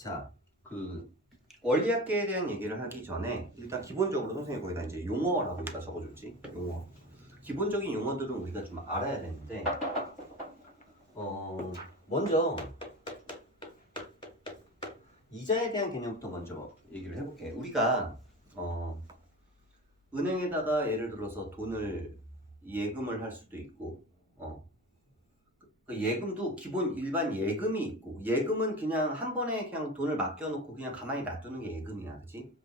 자, 원리학계에 대한 얘기를 하기 전에 일단 기본적으로 선생님이 거기다 이제 용어라고 일단 적어줬지. 용어. 기본적인 용어들은 우리가 좀 알아야 되는데, 먼저 이자에 대한 개념부터 먼저 얘기를 해볼게. 우리가 은행에다가 예를 들어서 돈을 예금을 할 수도 있고, 그 예금도 기본 일반 예금이 있고, 예금은 그냥 한 번에 그냥 돈을 맡겨놓고 그냥 가만히 놔두는 게 예금이야, 그치?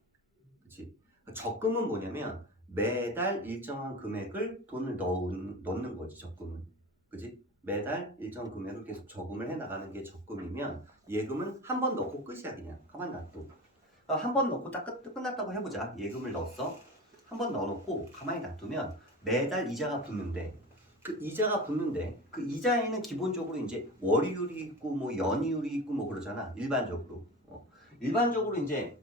그치? 적금은 뭐냐면 매달 일정한 금액을 돈을 넣는 거지, 적금은. 그치? 매달 일정 금액을 계속 저금을 해 나가는 게 적금이면, 예금은 한 번 넣고 끝이야. 그냥 가만히 놔둬. 한 번 넣고 딱 끝났다고 해보자. 예금을 넣었어. 한 번 넣어놓고 가만히 놔두면 매달 이자가 붙는데, 그 이자에는 기본적으로 이제 월이율이 있고 뭐 연이율이 있고 뭐 그러잖아. 일반적으로. 일반적으로 이제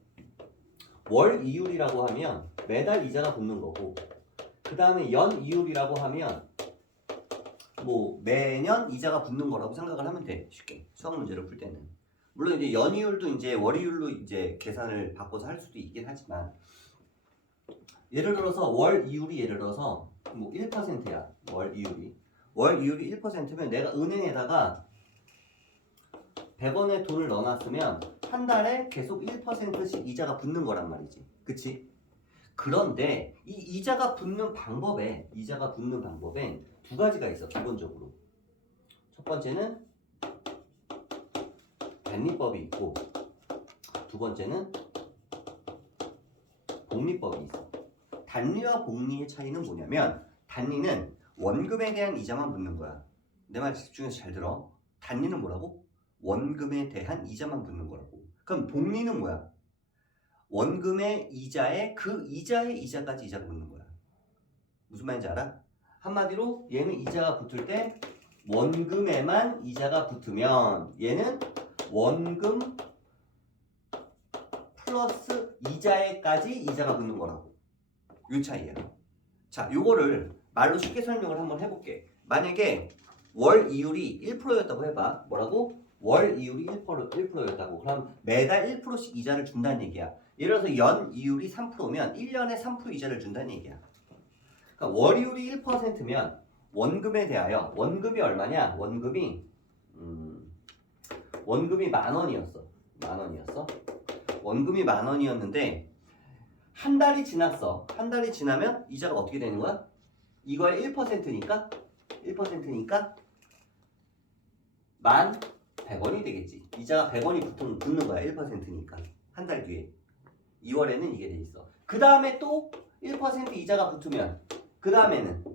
월 이율이라고 하면 매달 이자가 붙는 거고, 그 다음에 연 이율이라고 하면 뭐 매년 이자가 붙는 거라고 생각을 하면 돼. 쉽게 수학 문제를 풀 때는. 물론 이제 연이율도 이제 월이율로 이제 계산을 바꿔서 할 수도 있긴 하지만, 예를 들어서 월 이율이 예를 들어서 뭐 1%야. 월 이율이 1%면 내가 은행에다가 100원의 돈을 넣어놨으면 한 달에 계속 1%씩 이자가 붙는 거란 말이지. 그치? 그런데 이 이자가 붙는 방법엔 두 가지가 있어. 기본적으로. 첫 번째는 단리법이 있고, 두 번째는 복리법이 있어. 단리와 복리의 차이는 뭐냐면, 단리는 원금에 대한 이자만 붙는 거야. 내 말 집중해서 잘 들어. 단리는 뭐라고? 원금에 대한 이자만 붙는 거라고. 그럼 복리는 뭐야? 원금의 이자에 그 이자의 이자까지 이자가 붙는 거야. 무슨 말인지 알아? 한마디로 얘는 이자가 붙을 때 원금에만 이자가 붙으면, 얘는 원금 플러스 이자에까지 이자가 붙는 거라고. 요 차이야. 자, 요거를 말로 쉽게 설명을 한번 해볼게. 만약에 월 이율이 1%였다고 해봐. 뭐라고? 월 이율이 1%였다고. 그럼 매달 1%씩 이자를 준다는 얘기야. 예를 들어서 연 이율이 3%면 1년에 3% 이자를 준다는 얘기야. 그러니까 월 이율이 1%면 원금에 대하여, 원금이 얼마냐? 원금이 10,000원이었어. 10,000원이었어. 원금이 10,000원이었는데 한 달이 지났어. 한 달이 지나면 이자가 어떻게 되는 거야? 이거의 1%니까 1,100원이 되겠지. 이자가 100원이 붙는 거야. 1%니까. 한 달 뒤에. 2월에는 이게 돼 있어. 그 다음에 또 1% 이자가 붙으면 그 다음에는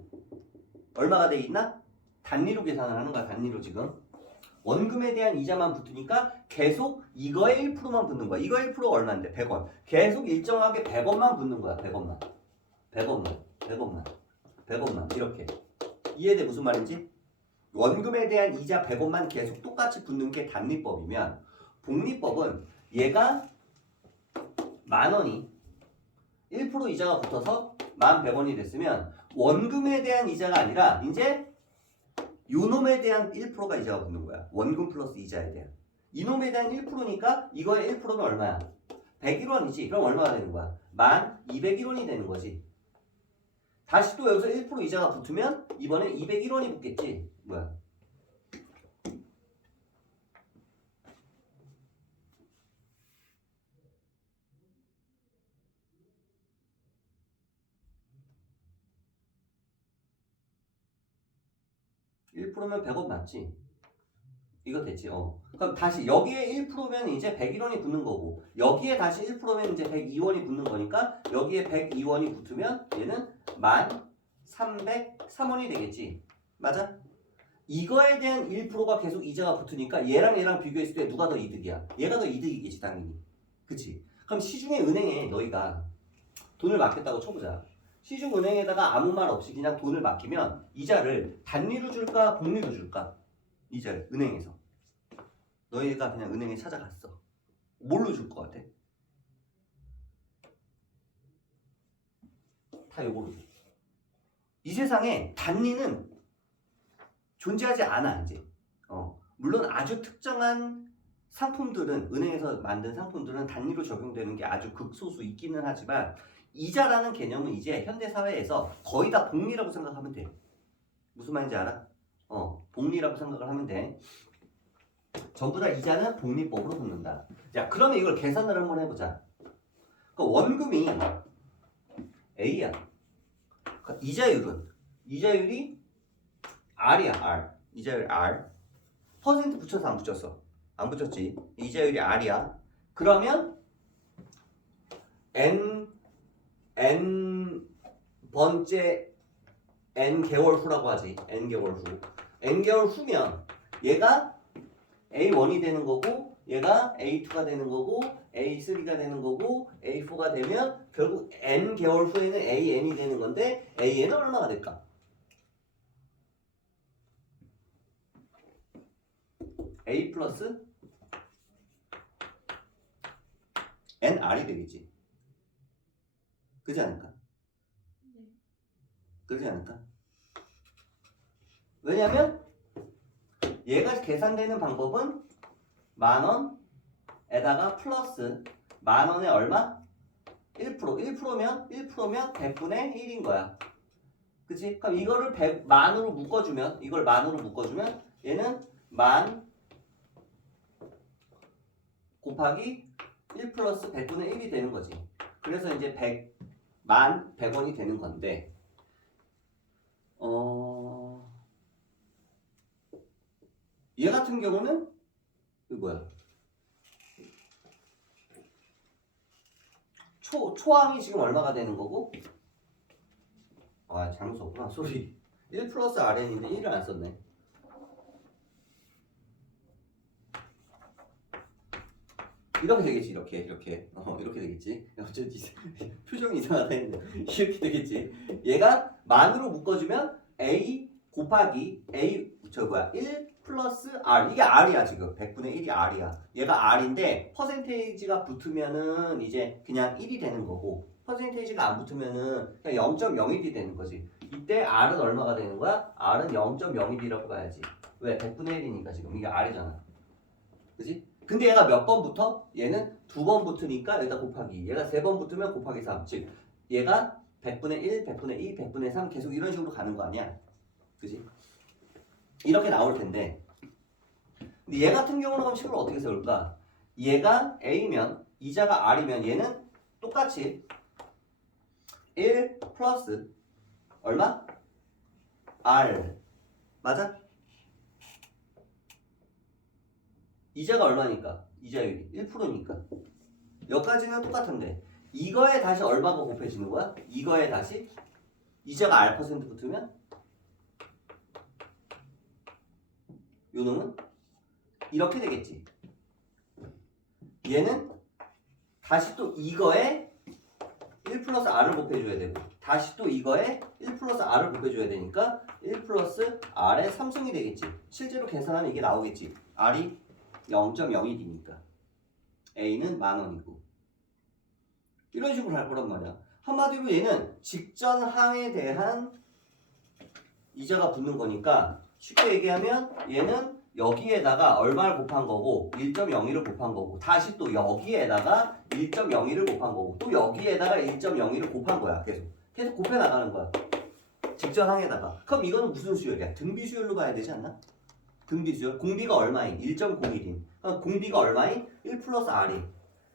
얼마가 돼 있나? 단리로 계산을 하는 거야. 단리로 지금. 원금에 대한 이자만 붙으니까 계속 이거에 1%만 붙는 거야. 이거 1%가 얼마인데? 100원. 계속 일정하게 100원만 붙는 거야. 100원만. 이렇게. 이해돼? 무슨 말인지? 원금에 대한 이자 100원만 계속 똑같이 붙는 게 단리법이면, 복리법은 얘가 10,000원이 1% 이자가 붙어서 11,100원이 됐으면 원금에 대한 이자가 아니라 이제 요놈에 대한 1%가 이자가 붙는 거야. 원금 플러스 이자에 대한. 이놈에 대한 1%니까 이거의 1%는 얼마야? 101원이지. 그럼 얼마가 되는 거야? 1201원이 되는 거지. 다시 또 여기서 1% 이자가 붙으면 이번에 201원이 붙겠지. 뭐야? (1%면) 100원 맞지? 이거 됐지? 그럼 다시 여기에 1%면 이제 101원이 붙는 거고, 여기에 다시 1%면 이제 102원이 붙는 거니까 여기에 102원이 붙으면 얘는 1303원이 되겠지. 맞아? 이거에 대한 1%가 계속 이자가 붙으니까 얘랑 비교했을 때 누가 더 이득이야? 얘가 더 이득이겠지, 당연히. 그치? 그럼 시중에 은행에 너희가 돈을 맡겼다고 쳐보자. 시중은행에다가 아무 말 없이 그냥 돈을 맡기면 이자를 단리로 줄까 복리로 줄까? 이자를 은행에서. 너희가 그냥 은행에 찾아갔어. 뭘로 줄 것 같아? 다 요거로 줘. 이 세상에 단리는 존재하지 않아, 이제. 물론 아주 특정한 상품들은 은행에서 만든 상품들은 단위로 적용되는 게 아주 극소수 있기는 하지만 이자라는 개념은 이제 현대 사회에서 거의 다 복리라고 생각하면 돼. 무슨 말인지 알아? 복리라고 생각을 하면 돼. 전부 다 이자는 복리법으로 붙는다. 자, 그러면 이걸 계산을 한번 해보자. 그 원금이 A야. 그 이자율이 R이야, R. 이자율 R. 퍼센트 붙여서 안 붙였어. 안 붙였지. 이자율이 R이야. 그러면 N 번째 N 개월 후라고 하지. N 개월 후. N 개월 후면 얘가 A1이 되는 거고 얘가 A2가 되는 거고 A3가 되는 거고 A4가 되면 결국 N 개월 후에는 AN이 되는 건데 AN은 얼마가 될까? A 플러스 NR이 되겠지. 그렇지 않을까? 그렇지 않을까? 왜냐면 얘가 계산되는 방법은 10,000원에다가 플러스 10,000원에 얼마? 1%. 1%면 100분의 1인 거야. 그치? 그럼 이거를 만으로 묶어주면 이걸 만으로 묶어주면 얘는 만 곱하기 1 플러스 100분의 1이 되는 거지. 그래서 이제 100원이 되는 건데 얘 같은 경우는 이거 뭐야? 초항이 지금 얼마가 되는 거고? 아, 잘못 썼구나. 소리. 1 플러스 RN인데 1을 안 썼네. 이렇게 되겠지. 이렇게 이렇게 되겠지. 어쩐지 표정이 이상하다 했는데 이렇게 되겠지. 얘가 만으로 묶어주면 A 곱하기 1 플러스 R. 이게 R이야 지금. 100분의 1이 R이야. 얘가 R인데 퍼센테이지가 붙으면은 이제 그냥 1이 되는 거고 퍼센테이지가 안 붙으면은 그냥 0.01이 되는 거지. 이때 R은 얼마가 되는 거야? R은 0.01이라고 봐야지. 왜? 100분의 1이니까 지금 이게 R이잖아. 그지? 근데 얘가 몇 번 붙어? 얘는 2번 붙으니까 여기다 곱하기. 얘가 3번 붙으면 곱하기 3. 즉 얘가 100분의 1, 100분의 2, 100분의 3 계속 이런 식으로 가는 거 아니야? 그지? 이렇게 나올 텐데 근데 얘 같은 경우는 그럼 식을 어떻게 세울까? 얘가 A면 이자가 R이면 얘는 똑같이 1 플러스 얼마? R 맞아? 이자가 얼마니까? 이자율이 1%니까 여기까지는 똑같은데 이거에 다시 얼마가 곱해지는 거야? 이거에 다시 이자가 R% 붙으면 요 놈은 이렇게 되겠지. 얘는 다시 또 이거에 1 플러스 R을 곱해줘야 되고 다시 또 이거에 1 플러스 R을 곱해줘야 되니까 1 플러스 R의 3승이 되겠지. 실제로 계산하면 이게 나오겠지. R이 0.01이니까 A는 10,000원이고 이런 식으로 할 거란 말이야. 한마디로 얘는 직전 항에 대한 이자가 붙는 거니까 쉽게 얘기하면 얘는 여기에다가 얼마를 곱한 거고 1.01을 곱한 거고 다시 또 여기에다가 1.01을 곱한 거고 또 여기에다가 1.01을 곱한 거야. 계속 곱해 나가는 거야. 직전 항에다가. 그럼 이거는 무슨 수열이야? 등비 수열로 봐야 되지 않나? 등비 수열. 공비가 얼마인? 1.01인. 그럼 공비가 얼마인? 1 플러스 R이.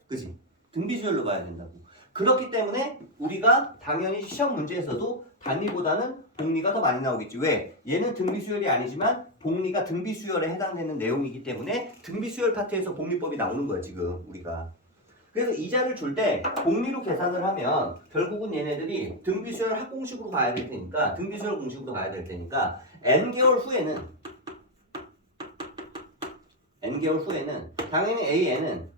그지? 등비 수열로 봐야 된다고. 그렇기 때문에 우리가 당연히 시험 문제에서도 단위보다는 복리가 더 많이 나오겠지. 왜? 얘는 등비 수열이 아니지만 복리가 등비 수열에 해당되는 내용이기 때문에 등비 수열 파트에서 복리법이 나오는 거야 지금 우리가. 그래서 이자를 줄 때 복리로 계산을 하면 결국은 얘네들이 등비 수열 합공식으로 가야 될 테니까 등비 수열 공식으로 가야 될 테니까 n개월 후에는 당연히 AN은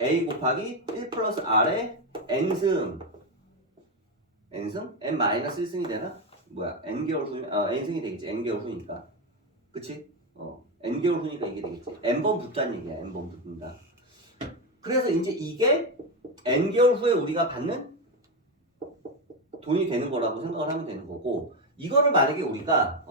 A 곱하기 1 플러스 R의 n승 n 마이너스 1승이 되나? 뭐야 n개월 후 n승이 되겠지. n개월 후니까 그치? n개월 후니까 이게 되겠지. n번 붙자는 얘기야. n번 붙는다. 그래서 이제 이게 n개월 후에 우리가 받는 돈이 되는 거라고 생각을 하면 되는 거고 이거를 만약에 우리가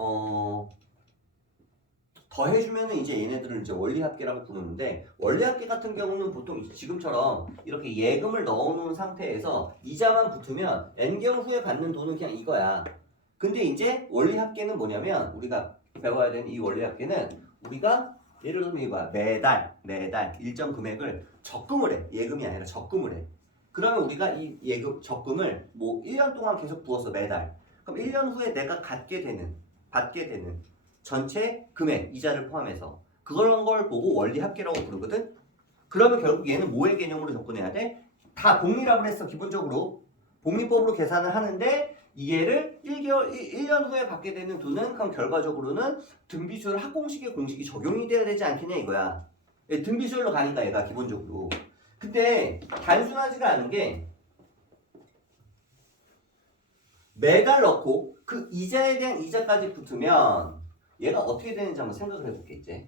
더해주면은 이제 얘네들을 이제 원리합계라고 부르는데, 원리합계 같은 경우는 보통 지금처럼 이렇게 예금을 넣어놓은 상태에서 이자만 붙으면 N개월 후에 받는 돈은 그냥 이거야. 근데 이제 원리합계는 뭐냐면, 우리가 배워야 되는 이 원리합계는 우리가 예를 들면 이거 매달 일정 금액을 적금을 해. 예금이 아니라 적금을 해. 그러면 우리가 이 예금 적금을 뭐 1년 동안 계속 부었어, 매달. 그럼 1년 후에 내가 받게 되는 전체 금액, 이자를 포함해서 그런 걸 보고 원리합계라고 부르거든. 그러면 결국 얘는 뭐의 개념으로 접근해야 돼? 다 복리라고 했어, 기본적으로. 복리법으로 계산을 하는데, 얘를 1년 후에 받게 되는 돈은 그럼 결과적으로는 등비수열 합공식의 공식이 적용이 돼야 되지 않겠냐 이거야. 등비수열로 가니까 얘가 기본적으로. 근데 단순하지가 않은 게, 매달 넣고 그 이자에 대한 이자까지 붙으면 얘가 어떻게 되는지 한번 생각을 해볼게 이제.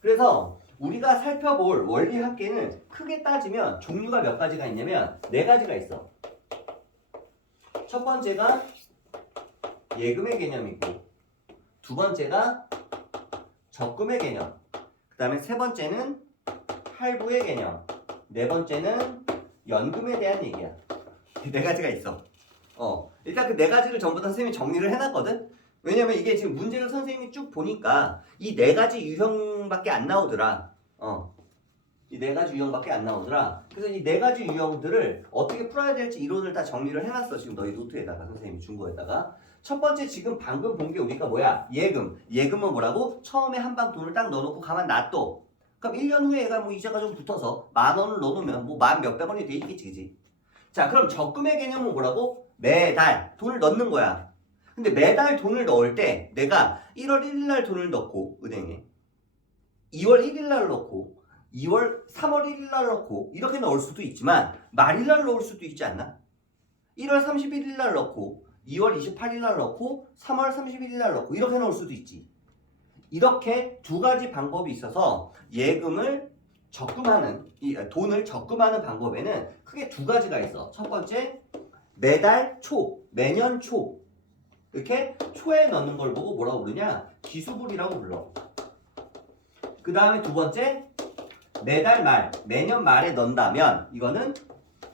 그래서 우리가 살펴볼 원리합계는 크게 따지면 종류가 몇 가지가 있냐면 4가지가 있어. 첫 번째가 예금의 개념이고, 두 번째가 적금의 개념, 그 다음에 세 번째는 할부의 개념, 네 번째는 연금에 대한 얘기야. 이 4가지가 있어. 일단 그 4가지를 전부 다 선생님이 정리를 해놨거든. 왜냐면 이게 지금 문제를 선생님이 쭉 보니까 이 4가지 유형밖에 안 나오더라. 이 4가지 유형밖에 안 나오더라. 그래서 이 4가지 유형들을 어떻게 풀어야 될지 이론을 다 정리를 해놨어. 지금 너희 노트에다가, 선생님이 준 거에다가. 첫 번째, 지금 방금 본 게 우리가 뭐야? 예금. 예금은 뭐라고? 처음에 한 방 돈을 딱 넣어놓고 가만 놔둬. 그럼 1년 후에 얘가 뭐 이자가 좀 붙어서 10,000원을 넣어놓으면 뭐 만 몇백 원이 돼 있겠지, 그지? 자, 그럼 적금의 개념은 뭐라고? 매달 돈을 넣는 거야. 근데 매달 돈을 넣을 때 내가 1월 1일 날 돈을 넣고 은행에 2월 1일 날 넣고 3월 1일 날 넣고 이렇게 넣을 수도 있지만 말일 날 넣을 수도 있지 않나? 1월 31일 날 넣고 2월 28일 날 넣고 3월 31일 날 넣고 이렇게 넣을 수도 있지. 이렇게 2가지 방법이 있어서 예금을 적금하는, 이 돈을 적금하는 방법에는 크게 2가지가 있어. 첫 번째, 매달 초, 매년 초, 이렇게 초에 넣는 걸 보고 뭐라고 부르냐? 기수불이라고 불러. 그 다음에 두 번째, 매달 말, 매년 말에 넣는다면 이거는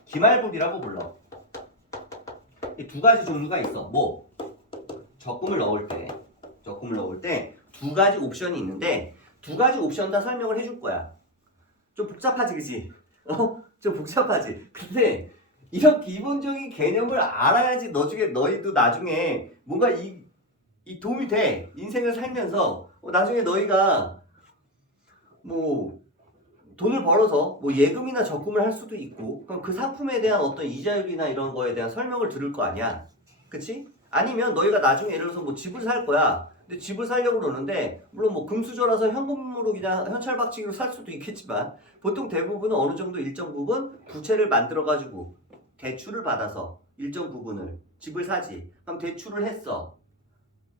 기말불이라고 불러. 이 2가지 종류가 있어. 뭐? 적금을 넣을 때 2가지 옵션이 있는데 2가지 옵션 다 설명을 해줄 거야. 좀 복잡하지, 그치? 좀 복잡하지. 근데 이런 기본적인 개념을 알아야지 너희도 나중에 뭔가 이 도움이 돼. 인생을 살면서 나중에 너희가 뭐 돈을 벌어서 뭐 예금이나 적금을 할 수도 있고, 그럼 그 상품에 대한 어떤 이자율이나 이런 거에 대한 설명을 들을 거 아니야. 그치? 아니면 너희가 나중에 예를 들어서 뭐 집을 살 거야. 근데 집을 살려고 그러는데 물론 뭐 금수저라서 현금으로 그냥 현찰박치기로 살 수도 있겠지만 보통 대부분은 어느 정도 일정 부분 부채를 만들어 가지고 대출을 받아서 일정 부분을 집을 사지. 그럼 대출을 했어.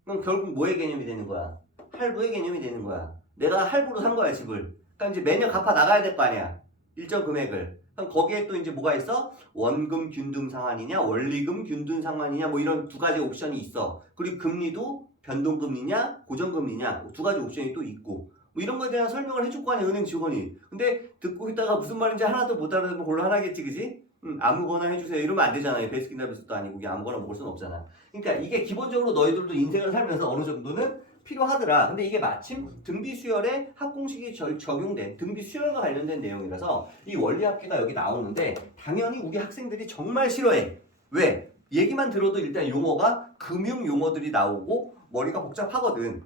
그럼 결국 뭐의 개념이 되는 거야? 할부의 개념이 되는 거야. 내가 할부로 산 거야, 집을. 그럼 이제 매년 갚아 나가야 될 거 아니야. 일정 금액을. 그럼 거기에 또 이제 뭐가 있어? 원금 균등 상환이냐, 원리금 균등 상환이냐, 뭐 이런 2가지 옵션이 있어. 그리고 금리도 변동금리냐, 고정금리냐, 2가지 옵션이 또 있고. 뭐 이런 거에 대한 설명을 해줄 거 아니야, 은행 직원이. 근데 듣고 있다가 무슨 말인지 하나도 못 알아듣으면 곤란하겠지, 그지? 아무거나 해주세요. 이러면 안 되잖아요. 베스킨라빈스도 아니고 그냥 아무거나 먹을 수는 없잖아. 그러니까 이게 기본적으로 너희들도 인생을 살면서 어느 정도는 필요하더라. 근데 이게 마침 등비수열에 합공식이 적용된 등비수열과 관련된 내용이라서 이 원리합계가 여기 나오는데 당연히 우리 학생들이 정말 싫어해. 왜? 얘기만 들어도 일단 용어가 금융 용어들이 나오고 머리가 복잡하거든.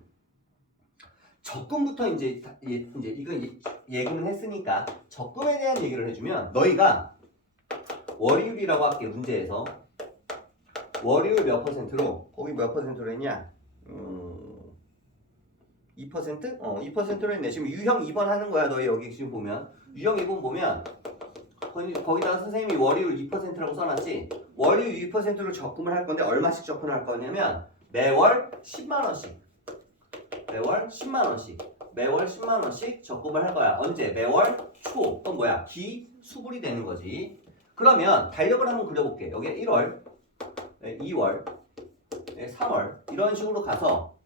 적금부터 이제 이거 예금은 했으니까 적금에 대한 얘기를 해주면 너희가 월이율이라고 할게. 문제에서 월이율 몇 %로, 거기 몇 %로 했냐? 2%? 2%로 했네. 지금 유형 2번 하는 거야. 너희 여기 지금 보면 유형 2번 보면 거기다가 선생님이 월이율 2%라고 써놨지. 월이율 2%로 적금을 할 건데 얼마씩 적금을 할 거냐면 매월 10만 원씩, 매월 10만 원씩, 매월 10만 원씩 적금을 할 거야. 언제? 매월 초. 그건 뭐야? 기수불이 되는 거지. 그러면 달력을 한번 그려볼게. 여기에 1월, 2월, 3월 이런 식으로 가서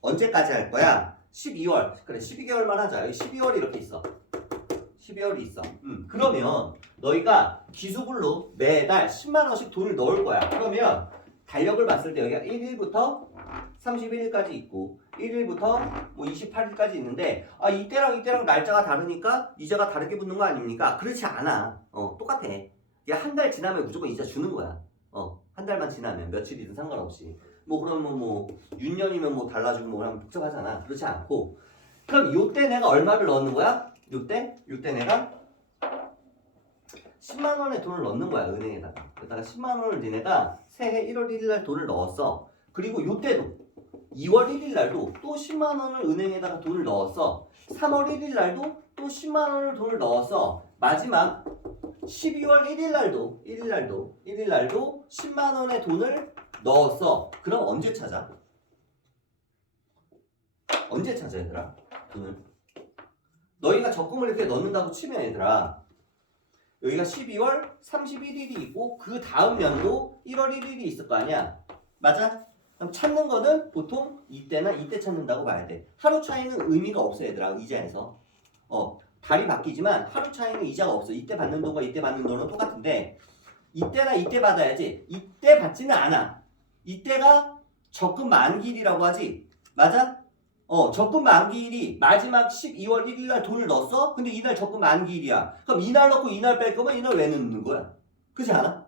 언제까지 할 거야? 12월. 그래 12개월만 하자. 여기 12월이 이렇게 있어. 12월이 있어. 그러면 너희가 기수불로 매달 10만 원씩 돈을 넣을 거야. 그러면 달력을 봤을 때 여기가 1일부터 31일까지 있고 1일부터 뭐 28일까지 있는데 아 이때랑 이때랑 날짜가 다르니까 이자가 다르게 붙는 거 아닙니까? 그렇지 않아. 똑같아. 한 달 지나면 무조건 이자 주는 거야. 한 달만 지나면 며칠이든 상관없이. 뭐 그러면 뭐 6년이면 뭐 달라지고 뭐 그러면 복잡하잖아. 그렇지 않고 그럼 요때 내가 얼마를 넣는 거야? 요때 내가 10만 원의 돈을 넣는 거야 은행에다가. 그러다가 10만 원을 니네가 새해 1월 1일 날 돈을 넣었어. 그리고 요때도 2월 1일 날도 또 10만 원을 은행에다가 돈을 넣었어. 3월 1일 날도 또 10만 원을 돈을 넣었어. 마지막 12월 1일 날도 10만 원의 돈을 넣었어. 그럼 언제 찾아? 언제 찾아 얘들아? 돈을. 너희가 적금을 이렇게 넣는다고 치면 얘들아 여기가 12월 31일이 있고 그 다음 연도 1월 1일이 있을 거 아니야. 맞아? 그럼 찾는 거는 보통 이때나 이때 찾는다고 봐야 돼. 하루 차이는 의미가 없어 얘들아 이자에서. 달이 바뀌지만 하루 차이는 이자가 없어. 이때 받는 돈과 이때 받는 돈은 똑같은데 이때나 이때 받아야지. 이때 받지는 않아. 이때가 적금 만기일이라고 하지. 맞아? 적금 만기일이 마지막 12월 1일 날 돈을 넣었어? 근데 이날 적금 만기일이야. 그럼 이날 넣고 이날 뺄 거면 이날 왜 넣는 거야? 그렇지 않아?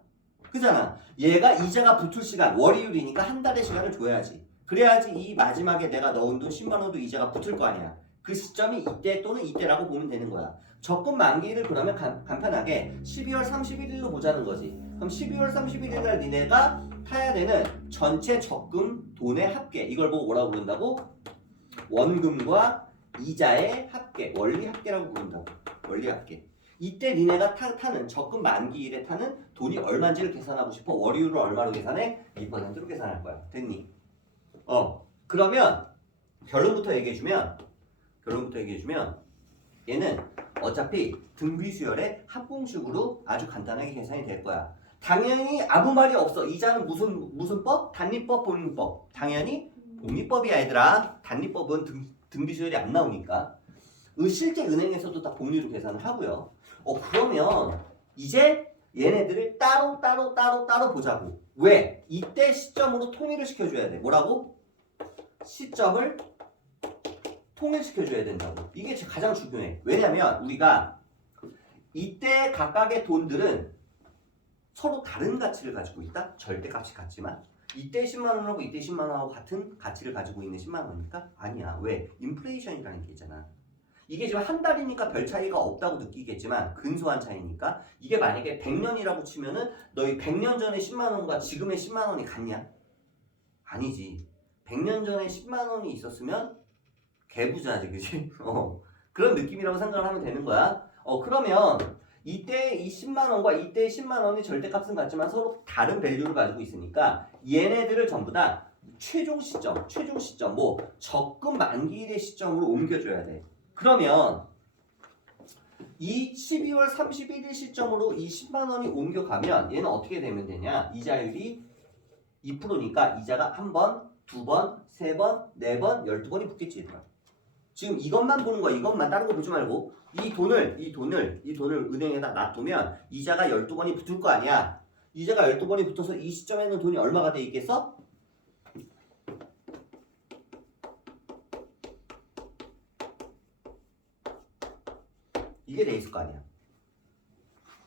그잖아. 얘가 이자가 붙을 시간, 월요일이니까 한 달의 시간을 줘야지. 그래야지 이 마지막에 내가 넣은 돈 10만 원도 이자가 붙을 거 아니야. 그 시점이 이때 또는 이때라고 보면 되는 거야. 적금 만기일을 그러면 간편하게 12월 31일로 보자는 거지. 그럼 12월 31일 날 니네가 타야 되는 전체 적금 돈의 합계. 이걸 보고 뭐라고 부른다고? 원금과 이자의 합계. 원리 합계라고 부른다고. 원리 합계. 이때 니네가 타는 적금 만기일에 타는 돈이 얼마인지를 계산하고 싶어. 월요일을 얼마로 계산해? 2%로 계산할 거야. 됐니? 그러면 결론부터 얘기해주면 얘는 어차피 등비수열의 합공식으로 아주 간단하게 계산이 될 거야. 당연히 아무 말이 없어. 이자는 무슨 법? 단리법, 복리법. 당연히 복리법이야 얘들아. 단리법은 등비수열이 안 나오니까. 실제 은행에서도 다 복리로 계산을 하고요. 그러면 이제 얘네들을 따로 보자고. 왜? 이때 시점으로 통일을 시켜줘야 돼. 뭐라고? 시점을 통일시켜줘야 된다고. 이게 가장 중요해. 왜냐면 우리가 이때 각각의 돈들은 서로 다른 가치를 가지고 있다? 절대값이 같지만 이때 10만 원하고 이때 10만 원하고 같은 가치를 가지고 있는 10만 원입니까? 아니야. 왜? 인플레이션이라는 게 있잖아. 이게 지금 한 달이니까 별 차이가 없다고 느끼겠지만 근소한 차이니까 이게 만약에 100년이라고 치면은 너희 100년 전에 10만 원과 지금의 10만 원이 같냐? 아니지. 100년 전에 10만 원이 있었으면 개부자지, 그치? 그런 느낌이라고 생각을 하면 되는 거야. 그러면 이때 이 10만 원과 이때 10만 원이 절대값은 같지만 서로 다른 밸류를 가지고 있으니까 얘네들을 전부 다 최종 시점, 뭐 적금 만기일의 시점으로 옮겨줘야 돼. 그러면 이 12월 31일 시점으로 이 10만 원이 옮겨가면 얘는 어떻게 되면 되냐? 이자율이 2%니까 이자가 한 번, 두 번, 세 번, 네 번, 12번이 붙겠지 얘들아. 지금 이것만 보는 거야. 이것만 다른 거 보지 말고 이 돈을 은행에다 놔두면 이자가 12번이 붙을 거 아니야. 이자가 12번이 붙어서 이 시점에는 돈이 얼마가 돼 있겠어? 이게 돼 있을 거 아니야.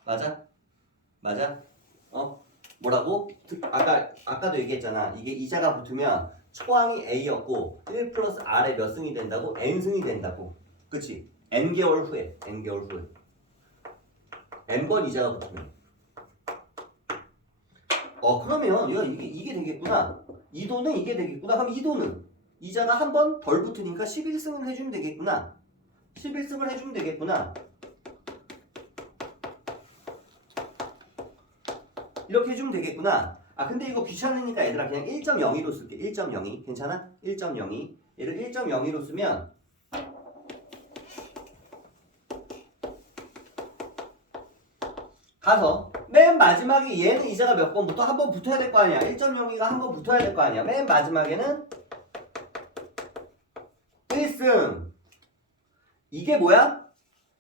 맞아? 뭐라고? 아까도 얘기했잖아. 이게 이자가 붙으면 초항이 A였고 1 플러스 R에 몇 승이 된다고? N승이 된다고. 그치? N개월 후에 N번 이자가 붙으면 그러면 야 이게 되겠구나. 이 돈은 이게 되겠구나. 그럼 이 돈은 이자가 한 번 덜 붙으니까 11승을 해주면 되겠구나. 11승을 해주면 되겠구나. 이렇게 해주면 되겠구나. 근데 이거 귀찮으니까 얘들아 그냥 1.02로 쓸게. 1.02 괜찮아? 1.02 얘를 1.02로 쓰면 가서 맨 마지막에 얘는 이자가 몇 번 붙어? 한 번 붙어야 될 거 아니야. 1.02가 한 번 붙어야 될 거 아니야. 맨 마지막에는 이게 뭐야?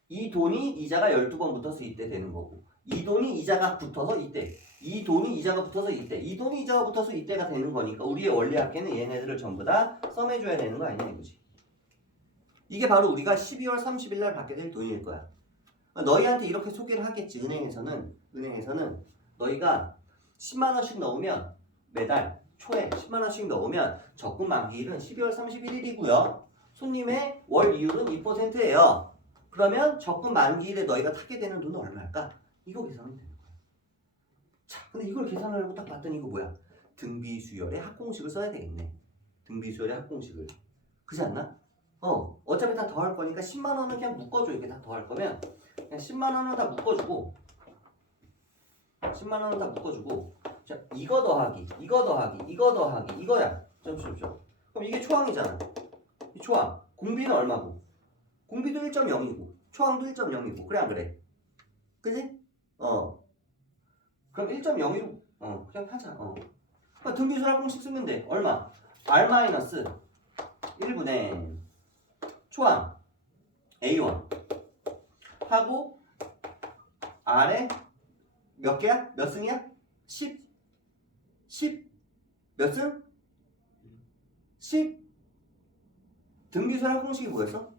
이 돈이 이자가 12번 붙어서 이때 되는 거고 이 돈이 이자가 붙어서 이때 이 돈이 이자가 붙어서 이때 이 돈이 이자가 붙어서 이때가 되는 거니까 우리의 원리합계는 얘네들을 전부 다 썸해줘야 되는 거 아니냐 이거지. 이게 바로 우리가 12월 30일 날 받게 될 돈일 거야. 너희한테 이렇게 소개를 하겠지. 은행에서는 너희가 10만 원씩 넣으면 매달 초에 10만 원씩 넣으면 적금 만기일은 12월 31일이고요. 손님의 월 이율은 2%예요. 그러면 적금 만기일에 너희가 타게 되는 돈은 얼마일까? 이거 계산하면 되는 거야. 자, 근데 이걸 계산하려고 딱 봤더니 이거 뭐야? 등비수열의 합공식을 써야 되겠네. 등비수열의 합공식을. 그렇지 않나? 어차피 다 더할 거니까 10만 원은 그냥 묶어줘. 이렇게 다 더할 거면 그냥 10만 원은 다 묶어주고 10만 원은 다 묶어주고 자, 이거 더하기 이거야. 점점점. 그럼 이게 초항이잖아. 이 초항. 공비는 얼마고? 공비도 1.0이고 초항도 1.0이고 그래 안 그래? 그지? 그럼 1.01로 그냥 하자. 그럼 등비수열 합공식 쓰면 돼. 얼마? R-1분의 초항 A1 하고 R에 몇 개야? 몇 승이야? 10 몇 승? 10 등비수열 합공식이 뭐였어?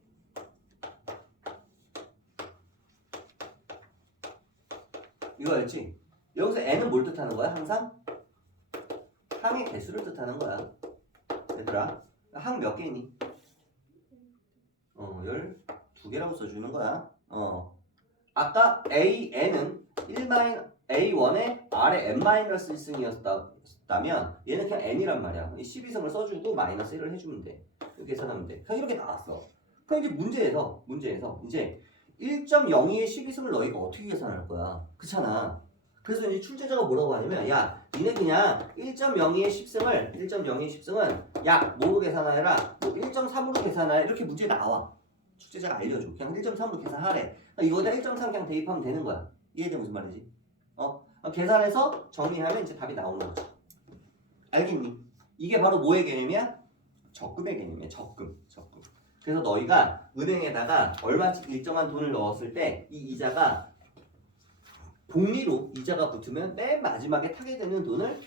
이거였지? 여기서 n은 뭘 뜻하는 거야? 항상? 항의 개수를 뜻하는 거야. 얘들아 항 몇 개니? 12개라고 써주는 거야. 아까 AN은 1-A1에 R에 n-1승이었다면 얘는 그냥 n이란 말이야. 12승을 써주고 마이너스 1을 해주면 돼. 이렇게 계산하면 돼. 그냥 이렇게 나왔어. 그럼 이제 문제에서 이제 1.02의 12승을 너희가 어떻게 계산할 거야? 그렇잖아. 그래서 이제 출제자가 뭐라고 하냐면 야 니네 그냥 1.02의 10승은 야 뭐로 계산하라? 뭐 1.3으로 계산하라 이렇게 문제에 나와. 출제자가 알려줘. 그냥 1.3으로 계산하래. 이거에다 1.3 그냥 대입하면 되는 거야. 이해돼 무슨 말이지? 계산해서 정리하면 이제 답이 나오는 거지. 알겠니? 이게 바로 뭐의 개념이야? 적금의 개념이야. 적금. 그래서 너희가 은행에다가 얼마씩 일정한 돈을 넣었을 때 이 이자가 복리로 이자가 붙으면 맨 마지막에 타게 되는 돈을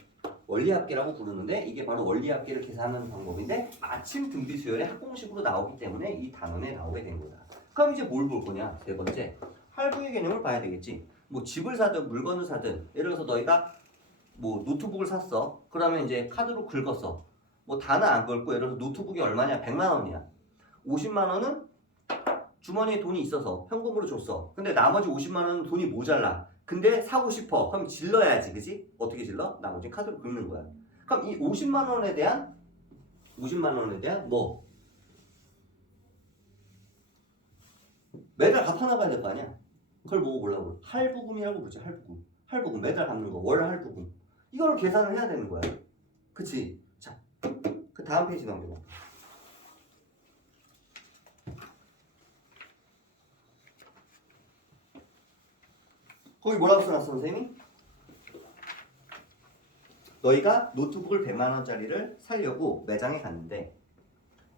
원리합계라고 부르는데 이게 바로 원리합계를 계산하는 방법인데 마침 등비수열의 합공식으로 나오기 때문에 이 단원에 나오게 된 거다. 그럼 이제 뭘 볼 거냐? 세 번째, 할부의 개념을 봐야 되겠지. 뭐 집을 사든 물건을 사든 예를 들어서 너희가 뭐 노트북을 샀어. 그러면 이제 카드로 긁었어. 뭐 다는 안 긁고 예를 들어서 노트북이 얼마냐? 100만 원이야. 50만 원은 주머니에 돈이 있어서 현금으로 줬어. 근데 나머지 50만 원은 돈이 모자라. 근데 사고 싶어. 그럼 질러야지. 그지? 어떻게 질러? 나머지 카드로 긁는 거야. 그럼 이 50만 원에 대한 뭐? 매달 갚아나가야 될 거 아니야? 그걸 보고 보려고. 할부금이라고 부르지. 할부금. 매달 갚는 거. 월 할부금. 이걸 계산을 해야 되는 거야. 그치? 자, 그 다음 페이지 넘겨봐. 거기 뭐라고 써놨어 선생님이? 너희가 노트북을 100만 원짜리를 사려고 매장에 갔는데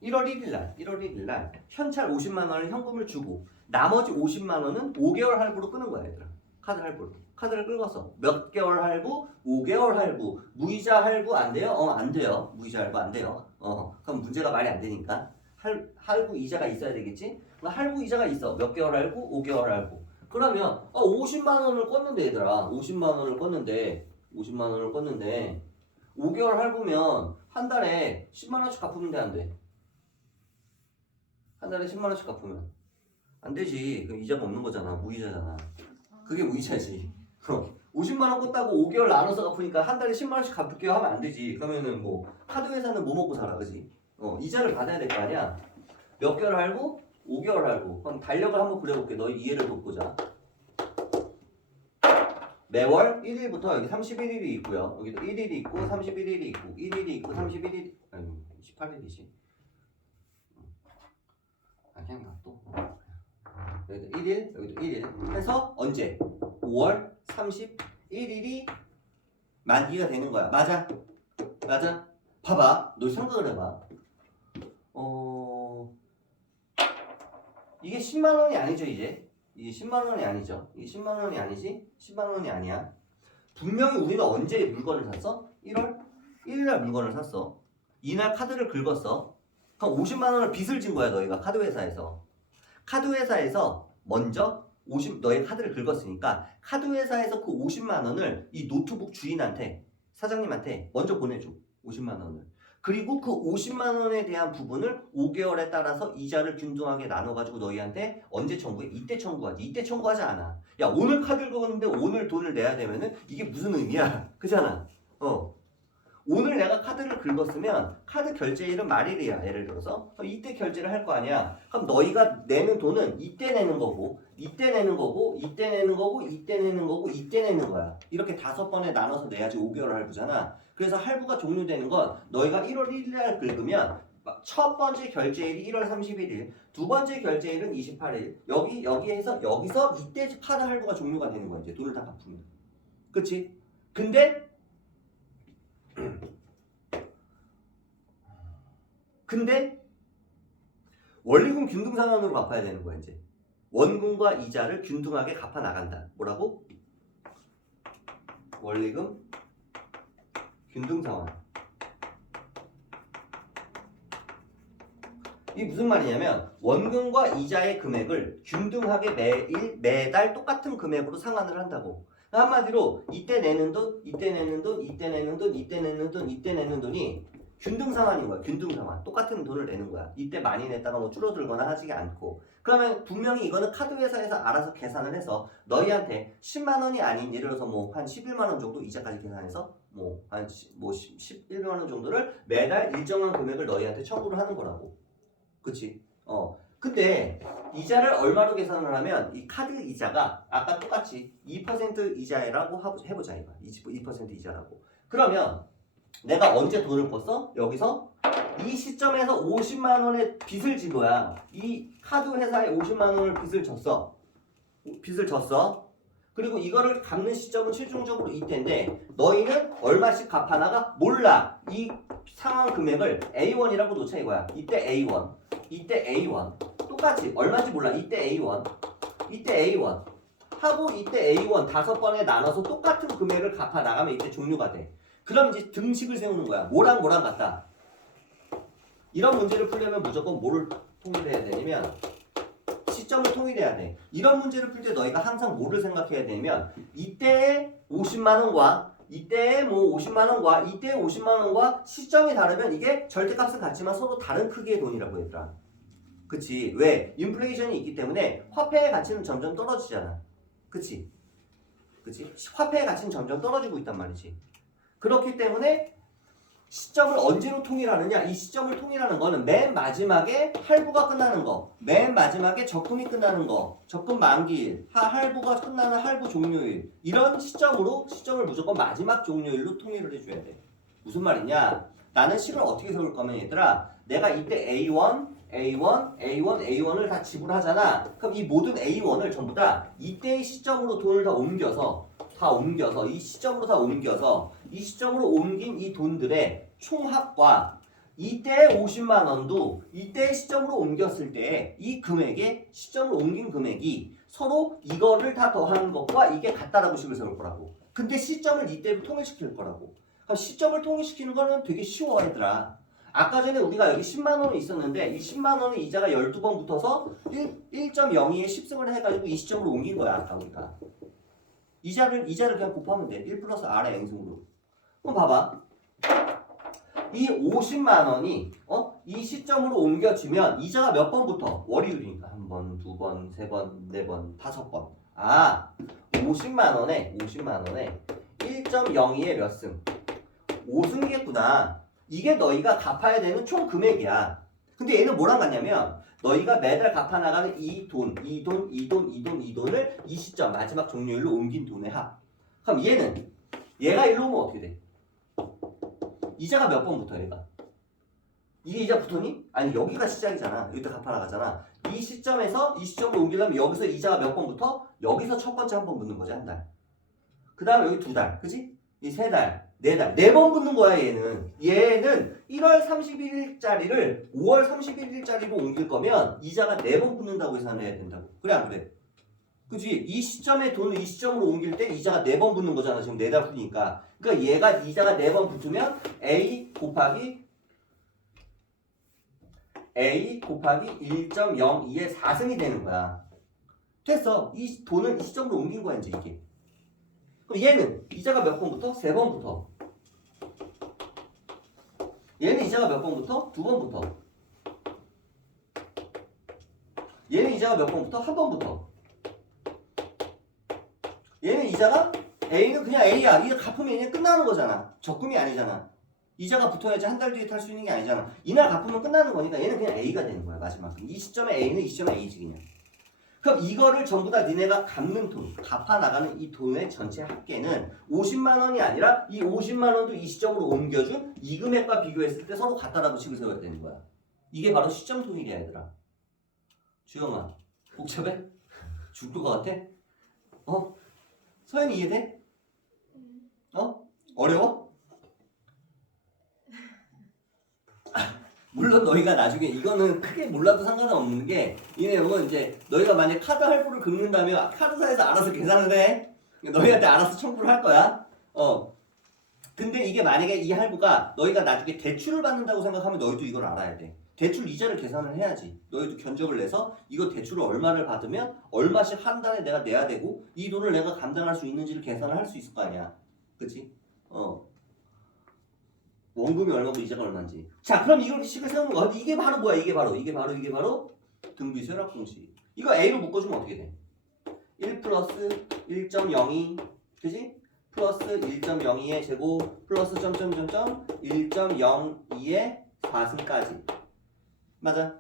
1월 1일 날 현찰 50만 원을 현금을 주고 나머지 50만 원은 5개월 할부로 끄는 거야 얘들아. 카드 할부로. 카드를 긁었어. 몇 개월 할부? 5개월 할부. 무이자 할부 안 돼요? 안 돼요. 무이자 할부 안 돼요. 그럼 문제가 말이 안 되니까 할부 이자가 있어야 되겠지? 할부 이자가 있어. 몇 개월 할부? 5개월 할부. 그러면 50만 원을 껐는데 얘들아 50만 원을 껐는데 5개월 할부면 한 달에 10만 원씩 갚으면 돼 안 돼? 한 달에 10만 원씩 갚으면 안 되지. 그럼 이자가 없는 거잖아. 무이자잖아. 그게 무이자지. 50만 원 껐다고 5개월 나눠서 갚으니까 한 달에 10만 원씩 갚을게요 하면 안 되지. 그러면은 뭐 카드 회사는 뭐 먹고 살아, 그지? 이자를 받아야 될 거 아니야. 몇 개월 할부? 5개월 할부. 그럼 달력을 한번 그려볼게. 너희 이해를 돕고자. 매월 1일부터 여기 31일이 있고요. 여기도 1일이 있고 31일이 있고 1일이 있고 31일이 아니 18일이지. 그냥 놔둬. 여기도 1일, 여기도 1일 해서 언제? 5월 31일이 만기가 되는 거야. 맞아? 봐봐. 너 생각을 해봐. 이게 10만 원이 아니죠, 이제. 이게 10만 원이 아니죠. 이게 10만 원이 아니지? 10만 원이 아니야. 분명히 우리는 언제 물건을 샀어? 1월 1일 날 물건을 샀어. 이날 카드를 긁었어. 그럼 50만 원을 빚을 진 거야, 너희가 카드 회사에서. 카드 회사에서 먼저 너의 카드를 긁었으니까 카드 회사에서 그 50만 원을 이 노트북 주인한테 사장님한테 먼저 보내줘. 50만 원을. 그리고 그 50만 원에 대한 부분을 5개월에 따라서 이자를 균등하게 나눠가지고 너희한테 언제 청구해? 이때 청구하지. 이때 청구하지 않아. 야, 오늘 카드를 긁었는데 오늘 돈을 내야 되면은 이게 무슨 의미야? 그잖아. 오늘 내가 카드를 긁었으면 카드 결제일은 말일이야. 예를 들어서 이때 결제를 할 거 아니야. 그럼 너희가 내는 돈은 이때 내는 거고 이때 내는 거고 이때 내는 거고 이때 내는 거고 이때 내는 거야. 이렇게 5번에 나눠서 내야지 5개월 할부잖아. 그래서 할부가 종료되는 건 너희가 1월 1일 날 긁으면 첫 번째 결제일이 1월 31일, 두 번째 결제일은 28일. 여기서 이때 카드 할부가 종료가 되는 거야. 이제 돈을 다 갚으면. 그치? 근데 원리금 균등상환으로 갚아야 되는 거야. 이제 원금과 이자를 균등하게 갚아 나간다. 뭐라고? 원리금 균등상환. 이게 무슨 말이냐면 원금과 이자의 금액을 균등하게 매달 똑같은 금액으로 상환을 한다고. 한마디로 이때 내는 돈, 이때 내는 돈, 이때 내는 돈, 이때 내는 돈, 이때 내는 돈이 균등상환인 거야. 균등상환. 똑같은 돈을 내는 거야. 이때 많이 냈다가 뭐 줄어들거나 하지 않고. 그러면 분명히 이거는 카드 회사에서 알아서 계산을 해서 너희한테 10만 원이 아닌 예를 들어서 뭐 한 11만 원 정도 이자까지 계산해서 뭐 한 11만 원 정도를 매달 일정한 금액을 너희한테 청구를 하는 거라고. 그치? 근데 이자를 얼마로 계산을 하면 이 카드 이자가 아까 똑같이 2% 이자라고 해보자. 이거 2% 이자라고. 그러면 내가 언제 돈을 꿨어? 여기서 이 시점에서 50만 원의 빚을 진 거야. 이 카드 회사에 50만 원을 빚을 졌어. 그리고 이거를 갚는 시점은 최종적으로 이때인데 너희는 얼마씩 갚아나가? 몰라. 이 상환 금액을 A1이라고 놓자 이거야. 이때 A1 똑같이 얼마인지 몰라. 이때 A1 하고 이때 A1 5번에 나눠서 똑같은 금액을 갚아 나가면 이때 종료가 돼. 그럼 이제 등식을 세우는 거야. 뭐랑 같다. 이런 문제를 풀려면 무조건 뭐를 통일해야 되냐면 시점을 통일해야 돼. 이런 문제를 풀 때 너희가 항상 뭐를 생각해야 되냐면 이때의 50만 원과 이때의 뭐 50만 원과 이때의 50만 원과 시점이 다르면 이게 절대값은 같지만 서로 다른 크기의 돈이라고 얘들아. 그치? 왜? 인플레이션이 있기 때문에 화폐의 가치는 점점 떨어지잖아. 그치? 화폐의 가치는 점점 떨어지고 있단 말이지. 그렇기 때문에 시점을 언제로 통일하느냐? 이 시점을 통일하는 거는 맨 마지막에 할부가 끝나는 거, 맨 마지막에 적금이 끝나는 거, 적금 만기일, 할부가 끝나는 할부 종료일, 이런 시점을 무조건 마지막 종료일로 통일을 해줘야 돼. 무슨 말이냐? 나는 식을 어떻게 세울 거면 얘들아, 내가 이때 A1을 다 지불하잖아. 그럼 이 모든 A1을 전부 다 이때의 시점으로 돈을 다 옮겨서 이 시점으로 옮긴 이 돈들의 총합과 이때 50만 원도 이때 시점으로 옮겼을 때 이 금액의 시점으로 옮긴 금액이 서로 이거를 다 더하는 것과 이게 같다라고 식을 세울 거라고. 근데 시점을 이때로 통일시킬 거라고. 그럼 시점을 통일시키는 거는 되게 쉬워 얘들아. 아까 전에 우리가 여기 10만 원이 있었는데 이 10만 원의 이자가 12번 붙어서 1.02에 10승을 해가지고 이 시점으로 옮긴 거야. 아까 우리가. 이자를 그냥 곱하면 돼. 1 플러스 R의 N승으로. 그럼 봐봐. 이 50만 원이 이 시점으로 옮겨지면 이자가 몇 번부터? 월요일이니까 1번, 2번, 3번, 4번, 5번. 50만 원에 1.02에 몇 승? 5승이겠구나. 이게 너희가 갚아야 되는 총 금액이야. 근데 얘는 뭐랑 같냐면 너희가 매달 갚아나가는 이 돈을 이 시점 마지막 종료일로 옮긴 돈의 합. 그럼 얘가 일로 오면 어떻게 돼? 이자가 몇 번부터 얘가? 이게 이자 붙었니? 아니 여기가 시작이잖아. 여기다 갚아나가잖아. 이 시점으로 옮기려면 여기서 이자가 몇 번부터? 여기서 첫 번째 한 번 붙는 거지. 한 달. 그 다음에 여기 2달. 그지? 이 3달. 4달. 4번 붙는 거야, 얘는. 얘는 1월 31일짜리를 5월 31일짜리로 옮길 거면 이자가 4번 붙는다고 계산해야 된다고. 그래, 안 그래? 그치? 이 시점에 돈을 이 시점으로 옮길 때 이자가 4번 붙는 거잖아. 지금 4달 붙으니까. 그러니까 얘가 이자가 4번 붙으면 A 곱하기 1.02의 4승이 되는 거야. 됐어. 이 돈을 이 시점으로 옮긴 거야, 이제 이게. 그럼 얘는 이자가 몇 번부터? 3번부터. 얘는 이자가 몇 번부터? 2번부터. 얘는 이자가 몇 번부터? 1번부터. 얘는 이자가 A는 그냥 A야. 이자 갚으면 얘는 끝나는 거잖아. 적금이 아니잖아. 이자가 붙어야지 한 달 뒤에 탈 수 있는 게 아니잖아. 이날 갚으면 끝나는 거니까 얘는 그냥 A가 되는 거야. 마지막. 이 시점에 A는 이 시점에 A지 그냥. 그럼 이거를 전부 다 니네가 갚는 돈, 갚아 나가는 이 돈의 전체 합계는 50만 원이 아니라 이 50만 원도 이 시점으로 옮겨준 이 금액과 비교했을 때 서로 같다라고 식을 세워야 되는 거야. 이게 바로 시점 통일이야, 얘들아. 주영아, 복잡해? 죽을 것 같아? 어? 서연이 이해돼? 어? 어려워? 물론 너희가 나중에 이거는 크게 몰라도 상관은 없는 게 이 내용은 이제 너희가 만약 카드 할부를 긁는다면 카드사에서 알아서 계산을 해. 너희한테 알아서 청구를 할 거야. 근데 이게 만약에 이 할부가 너희가 나중에 대출을 받는다고 생각하면 너희도 이걸 알아야 돼. 대출 이자를 계산을 해야지. 너희도 견적을 내서 이거 대출을 얼마를 받으면 얼마씩 한 달에 내가 내야 되고 이 돈을 내가 감당할 수 있는지를 계산을 할 수 있을 거 아니야. 그치? 원금이 얼마고 이자가 얼마인지. 자, 그럼 이걸 식을 세우는 거. 이게 바로 뭐야? 이게 바로 등비수 혈압공식. 이거 A로 묶어주면 어떻게 돼? 1 플러스 1.02, 그지? 플러스 1.02의 제곱 플러스 점점점점 1.02의 4승까지. 맞아?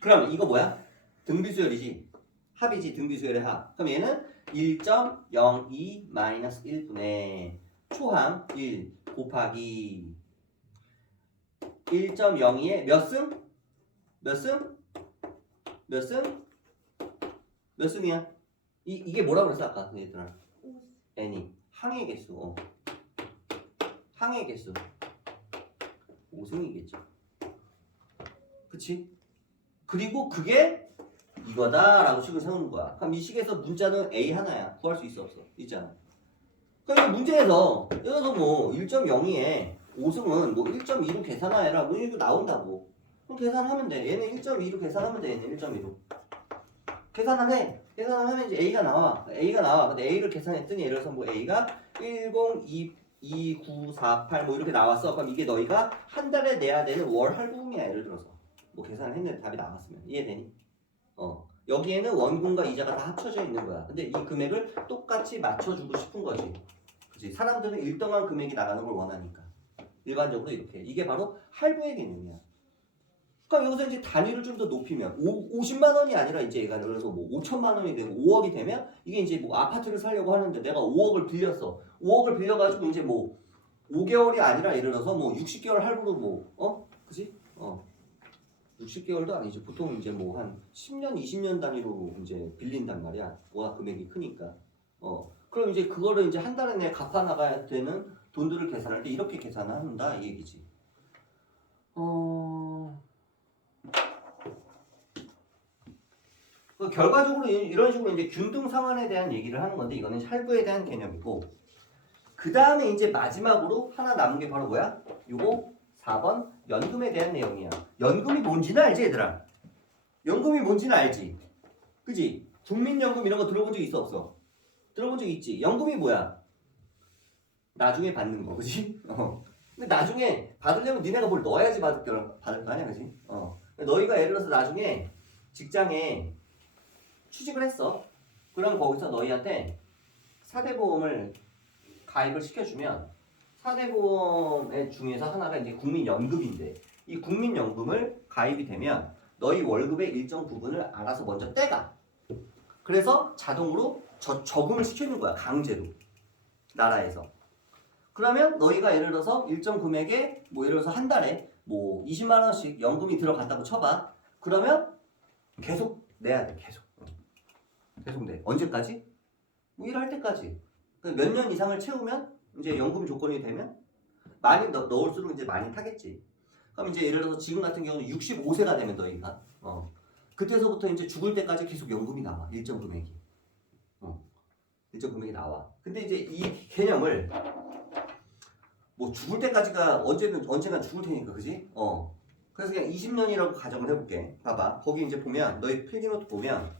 그럼 이거 뭐야? 등비수열이지. 합이지. 등비수열의 합. 그럼 얘는 1.02 마이너스 1분의 초항 1 곱하기 1.02의 몇 승? 몇 승? 몇 승? 몇 승이야? 이게 뭐라고 그랬어 아까 얘들아? n이 항의 개수. 항의 개수 5승이겠죠. 그치? 그리고 그게 이거다라고 식을 세우는 거야. 그럼 이 식에서 문자는 A 하나야. 구할 수 있어 없어? 있잖아. 그러니까 문제에서 여기서 뭐 1.02에 5승은 뭐 1.2로 계산하여라 뭐 이거 나온다고. 그럼 계산하면 돼. 얘는 1.2로 계산하면 돼. 얘는 1.2로. 계산을 해. 계산을 하면 이제 A가 나와. 근데 A를 계산했더니 예를 들어서 뭐 A가 102948 뭐 이렇게 나왔어. 그럼 이게 너희가 한 달에 내야 되는 월 할부금이야. 예를 들어서. 뭐 계산을 했는데 답이 나왔으면. 이해되니? 여기에는 원금과 이자가 다 합쳐져 있는 거야. 근데 이 금액을 똑같이 맞춰주고 싶은 거지. 그치? 사람들은 일정한 금액이 나가는 걸 원하니까. 일반적으로 이렇게. 이게 바로 할부의 개념이야. 그러니까 여기서 이제 단위를 좀 더 높이면 50만 원이 아니라 이제 얘가 예를 들어서 뭐 5천만 원이 되고 5억이 되면 이게 이제 뭐 아파트를 사려고 하는데 내가 5억을 빌렸어. 5억을 빌려가지고 이제 뭐 5개월이 아니라 예를 들어서 뭐 60개월 할부로 뭐 그치? 60개월도 아니죠. 보통 이제 뭐 한 10년, 20년 단위로 이제 빌린단 말이야. 워낙 금액이 크니까. 그럼 이제 그거를 이제 한 달에 내가 갚아 나가야 되는 돈들을 계산할 때 이렇게 계산한다 이 얘기지. 결과적으로 이런 식으로 이제 균등 상환에 대한 얘기를 하는 건데 이거는 할부에 대한 개념이고 그 다음에 이제 마지막으로 하나 남은 게 바로 뭐야? 요거 4번 연금에 대한 내용이야. 연금이 뭔지는 알지 얘들아? 연금이 뭔지는 알지? 그지? 국민연금 이런 거 들어본 적 있어 없어? 들어본 적 있지? 연금이 뭐야? 나중에 받는 거 그지? 근데 나중에 받으려면 니네가 뭘 넣어야지 받을 거 아니야 그지? 너희가 예를 들어서 나중에 직장에 취직을 했어. 그럼 거기서 너희한테 4대 보험을 가입을 시켜주면 4대 보험 중에서 하나가 이제 국민연금인데 이 국민연금을 가입이 되면 너희 월급의 일정 부분을 알아서 먼저 떼가. 그래서 자동으로 저금을 시켜주는 거야. 강제로. 나라에서. 그러면 너희가 예를 들어서 일정 금액에 뭐 예를 들어서 한 달에 뭐 20만 원씩 연금이 들어갔다고 쳐봐. 그러면 계속 내야 돼. 계속 내. 언제까지? 뭐 일할 때까지. 몇 년 이상을 채우면 이제 연금 조건이 되면 많이 넣을수록 이제 많이 타겠지. 그럼 이제 예를 들어서 지금 같은 경우는 65세가 되면 너희가 그때서부터 이제 죽을 때까지 계속 연금이 나와. 일정 금액이. 일정 금액이 나와. 근데 이제 이 개념을 뭐 죽을 때까지가 언젠가 죽을 테니까, 그지? 그래서 그냥 20년이라고 가정을 해볼게. 봐봐. 거기 이제 보면 너희 필기노트 보면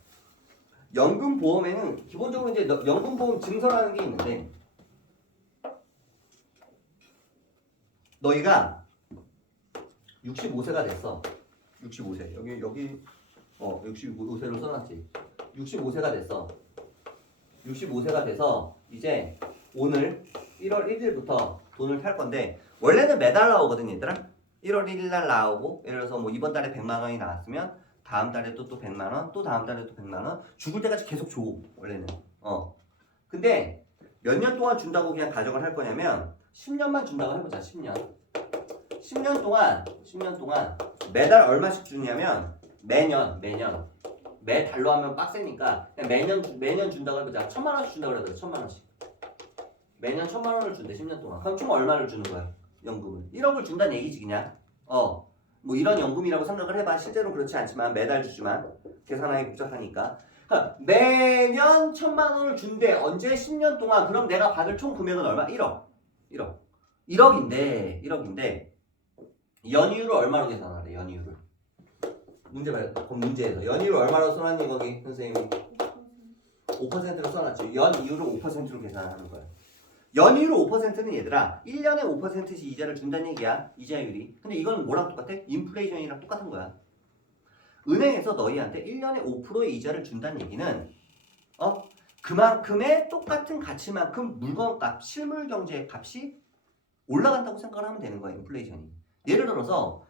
연금보험에는 기본적으로 이제 연금보험 증서라는 게 있는데 너희가 65세가 됐어. 65세. 여기 65세로 써놨지. 65세가 됐어. 65세가 돼서 이제 오늘 1월 1일부터 돈을 탈 건데 원래는 매달 나오거든 얘들아. 1월 1일 날 나오고 예를 들어서 뭐 이번 달에 100만 원이 나왔으면 다음 달에 또 100만 원, 또 다음 달에 또 100만 원 죽을 때까지 계속 줘. 원래는. 근데 몇 년 동안 준다고 그냥 가정을 할 거냐면 10년만 준다고 해보자. 10년 동안 매달 얼마씩 주냐면 매달로 하면 빡세니까 그냥 매년 준다고 해보자. 1000만 원씩 준다고 그래도 1000만 원씩. 매년 1000만 원을 준대 10년 동안. 그럼 총 얼마를 주는 거야? 연금을. 1억을 준다는 얘기지 그냥. 뭐 이런 연금이라고 생각을 해봐. 실제로는 그렇지 않지만 매달 주지만 계산하기 복잡하니까. 그러니까 매년 1000만 원을 준대. 언제? 10년 동안. 그럼 내가 받을 총 금액은 얼마? 1억인데 연이율을 얼마로 계산하래? 연이율을. 문제에서 연이율 얼마로 써놨니 거기 선생님이? 5%로 써놨지. 연이율을 5%로 계산하는 거야. 연이율 5%는 얘들아 1년에 5%씩 이자를 준다는 얘기야. 이자율이. 근데 이건 뭐랑 똑같아? 인플레이션이랑 똑같은 거야. 은행에서 너희한테 1년에 5%의 이자를 준다는 얘기는 그만큼의 똑같은 가치만큼 물건값, 실물 경제의 값이 올라간다고 생각을 하면 되는 거야. 인플레이션이. 예를 들어서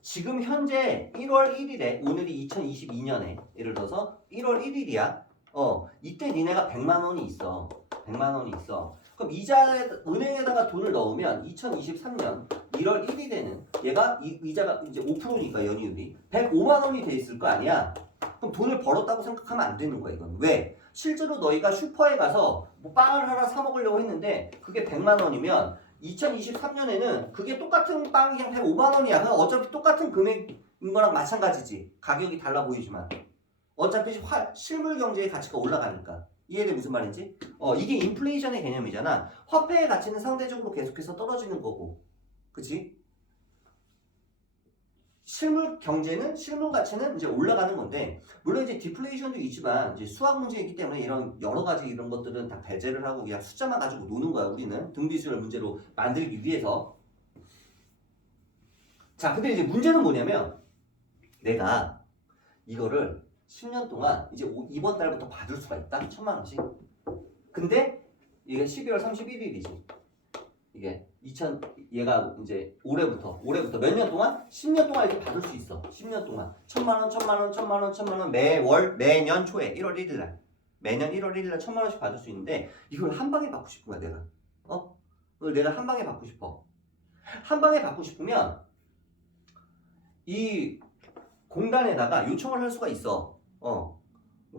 지금 현재 1월 1일에 오늘이 2022년에 예를 들어서 1월 1일이야. 이때 니네가 100만 원이 있어. 100만 원이 있어. 그럼 은행에다가 돈을 넣으면 2023년 1월 1일에는 얘가 이자가 이제 5%니까 연이율이 105만 원이 돼 있을 거 아니야. 그럼 돈을 벌었다고 생각하면 안 되는 거야, 이건. 왜? 실제로 너희가 슈퍼에 가서 뭐 빵을 하나 사 먹으려고 했는데 그게 100만 원이면 2023년에는 그게 똑같은 빵이 그냥 105만 원이야. 그냥 어차피 똑같은 금액인 거랑 마찬가지지. 가격이 달라 보이지만. 어차피 실물 경제의 가치가 올라가니까. 이해돼 무슨 말인지? 이게 인플레이션의 개념이잖아. 화폐의 가치는 상대적으로 계속해서 떨어지는 거고. 그치? 실물 경제는, 실물 가치는 이제 올라가는 건데, 물론 이제 디플레이션도 있지만, 이제 수학 문제이기 때문에 이런 여러 가지 이런 것들은 다 배제를 하고 그냥 숫자만 가지고 노는 거야, 우리는. 등비수열 문제로 만들기 위해서. 자, 근데 이제 문제는 뭐냐면, 내가 이거를 10년 동안 이제 이번 달부터 받을 수가 있다? 1000만 원씩. 근데 이게 12월 31일이지. 이게 얘가 이제 올해부터 몇 년 동안? 10년 동안 이렇게 받을 수 있어. 10년 동안 1000만 원 매년 초에 1월 1일 날 매년 1월 1일 날 1000만 원씩 받을 수 있는데 이걸 한 방에 받고 싶은 거야, 내가. 그걸 내가 한 방에 받고 싶어. 한 방에 받고 싶으면 이 공단에다가 요청을 할 수가 있어.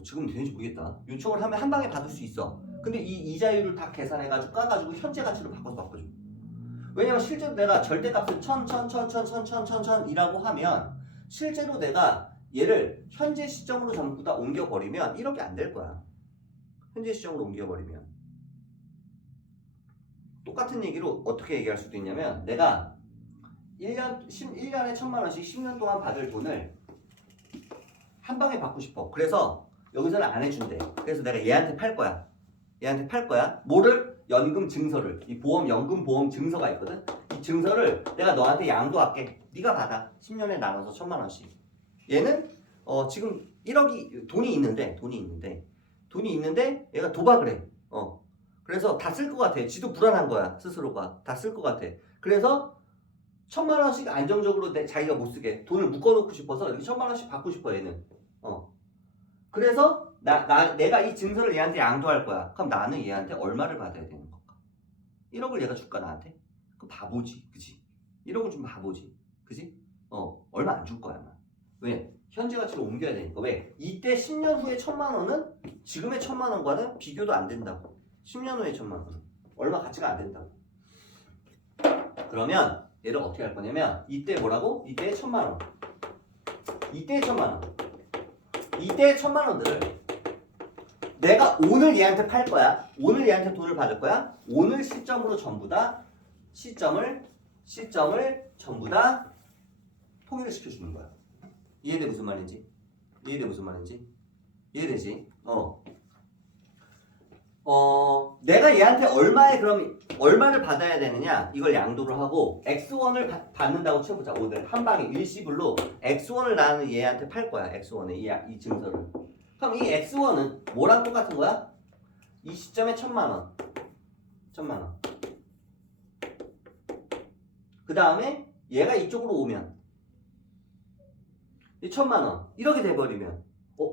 지금 되는지 모르겠다. 요청을 하면 한 방에 받을 수 있어. 근데 이 이자율을 다 계산해가지고 까가지고 현재 가치로 바꿔줘. 왜냐면 실제로 내가 절대값을 1000이라고 하면 실제로 내가 얘를 현재 시점으로 전부 다 옮겨버리면 1억이 안 될 거야. 현재 시점으로 옮겨버리면. 똑같은 얘기로 어떻게 얘기할 수도 있냐면 내가 1년에 1000만 원씩 10년 동안 받을 돈을 한 방에 받고 싶어. 그래서 여기서는 안 해준대. 그래서 내가 얘한테 팔 거야. 뭐를? 연금 증서를. 이 연금 보험 증서가 있거든. 이 증서를 내가 너한테 양도할게. 네가 받아. 10년에 나눠서 1000만 원씩. 얘는 지금 1억이 돈이 있는데 얘가 도박을 해. 그래서 다 쓸 것 같아. 지도 불안한 거야. 스스로가. 다 쓸 것 같아. 그래서 1000만 원씩 안정적으로 자기가 못 쓰게 돈을 묶어놓고 싶어서 이렇게 1000만 원씩 받고 싶어, 얘는. 그래서 내가 이 증서를 얘한테 양도할 거야. 그럼 나는 얘한테 얼마를 받아야 되는 건가? 1억을 얘가 줄까, 나한테? 그럼 바보지, 그치? 1억을 주면 바보지, 그치? 얼마 안 줄 거야, 아마. 왜? 현재 가치로 옮겨야 되니까. 왜? 이때 10년 후에 1000만 원은 지금의 1000만 원과는 비교도 안 된다고. 10년 후에 1000만 원은. 얼마 가치가 안 된다고. 그러면 얘를 어떻게 할 거냐면 이때 뭐라고? 이때 1,000만 원. 이때 1,000만 원. 이때 1,000만 원들을 내가 오늘 얘한테 팔 거야. 오늘 얘한테 돈을 받을 거야. 오늘 시점으로 전부 다 시점을 전부 다 통일을 시켜주는 거야. 이해돼 무슨 말인지? 이해돼 무슨 말인지? 이해되지? 내가 얘한테 얼마를 받아야 되느냐? 이걸 양도를 하고 x1을 받는다고 쳐보자. 오늘 한 방에 일시불로 x1을 나는 얘한테 팔 거야. x1에 이 증서를. 그럼 이 x1은 뭐랑 똑같은 거야? 이 시점에 1,000만 원. 1,000만 원. 그 다음에 얘가 이쪽으로 오면 이 1,000만 원. 이렇게 돼버리면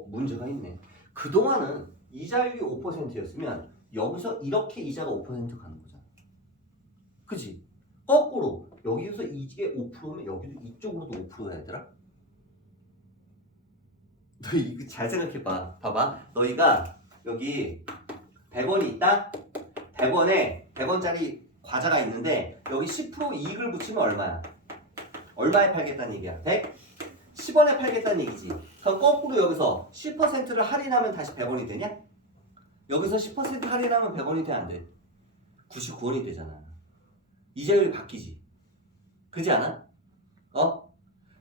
문제가 있네. 그동안은 이자율이 5%였으면 여기서 이렇게 이자가 5% 가는 거잖아. 그치? 거꾸로 여기서 이게 5%면 여기도 이쪽으로도 5%야 얘들아. 너 이거 잘 생각해봐. 봐봐. 너희가 여기 100원이 있다? 100원짜리 과자가 있는데 여기 10% 이익을 붙이면 얼마야? 얼마에 팔겠다는 얘기야? 100? 10원에 팔겠다는 얘기지. 그럼 거꾸로 여기서 10%를 할인하면 다시 100원이 되냐? 여기서 10% 할인하면 100원이 돼 안 돼? 99원이 되잖아. 이자율이 바뀌지. 그렇지 않아?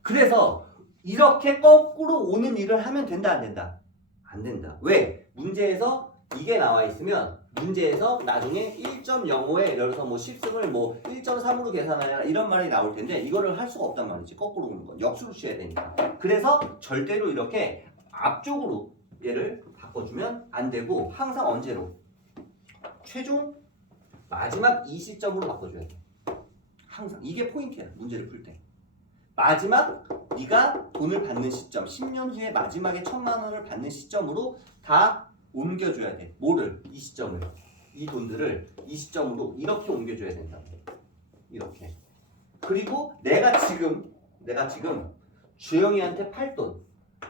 그래서 이렇게 거꾸로 오는 일을 하면 된다 안 된다? 안 된다. 왜? 문제에서 이게 나와 있으면 문제에서 나중에 1.05에 예를 들어서 뭐 10승을 뭐 1.3으로 계산하라 이런 말이 나올 텐데 이거를 할 수가 없단 말이지. 거꾸로 오는 건 역수로 취해야 되니까. 그래서 절대로 이렇게 앞쪽으로 얘를 바꿔주면 안 되고 항상 언제로? 최종 마지막 이 시점으로 바꿔줘야 돼. 항상 이게 포인트야. 문제를 풀 때. 마지막 네가 돈을 받는 시점 10년 후에 마지막에 1,000만 원을 받는 시점으로 다 옮겨줘야 돼. 뭐를? 이 시점을. 이 돈들을 이 시점으로 이렇게 옮겨줘야 된다고. 이렇게. 그리고 내가 지금 주영이한테 팔 돈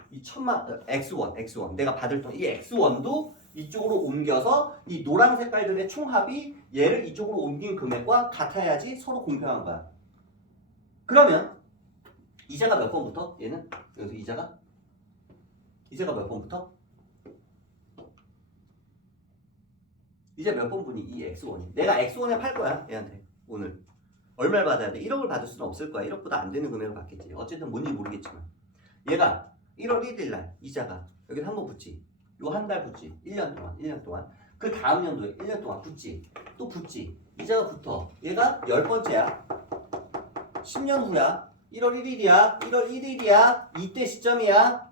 이 1,000만 X1 내가 받을 돈 이 X1도 이쪽으로 옮겨서 이 노란 색깔들의 총합이 얘를 이쪽으로 옮긴 금액과 같아야지 서로 공평한 거야. 그러면 이자가 몇 번부터? 얘는 여기서 이자가 몇 번부터? 이제 몇 번분이 이 X1이 내가 X1에 팔 거야 얘한테 오늘 얼마를 받아야 돼? 1억을 받을 수는 없을 거야. 1억보다 안 되는 금액을 받겠지. 어쨌든 뭔지 모르겠지만 얘가 1월 1일 날 이자가 여기 한 번 붙지. 요 한 달 붙지. 1년 동안 그 다음 연도에 1년 동안 붙지. 또 붙지. 이자가 붙어. 얘가 10번째야. 10년 후야. 1월 1일이야. 이때 시점이야.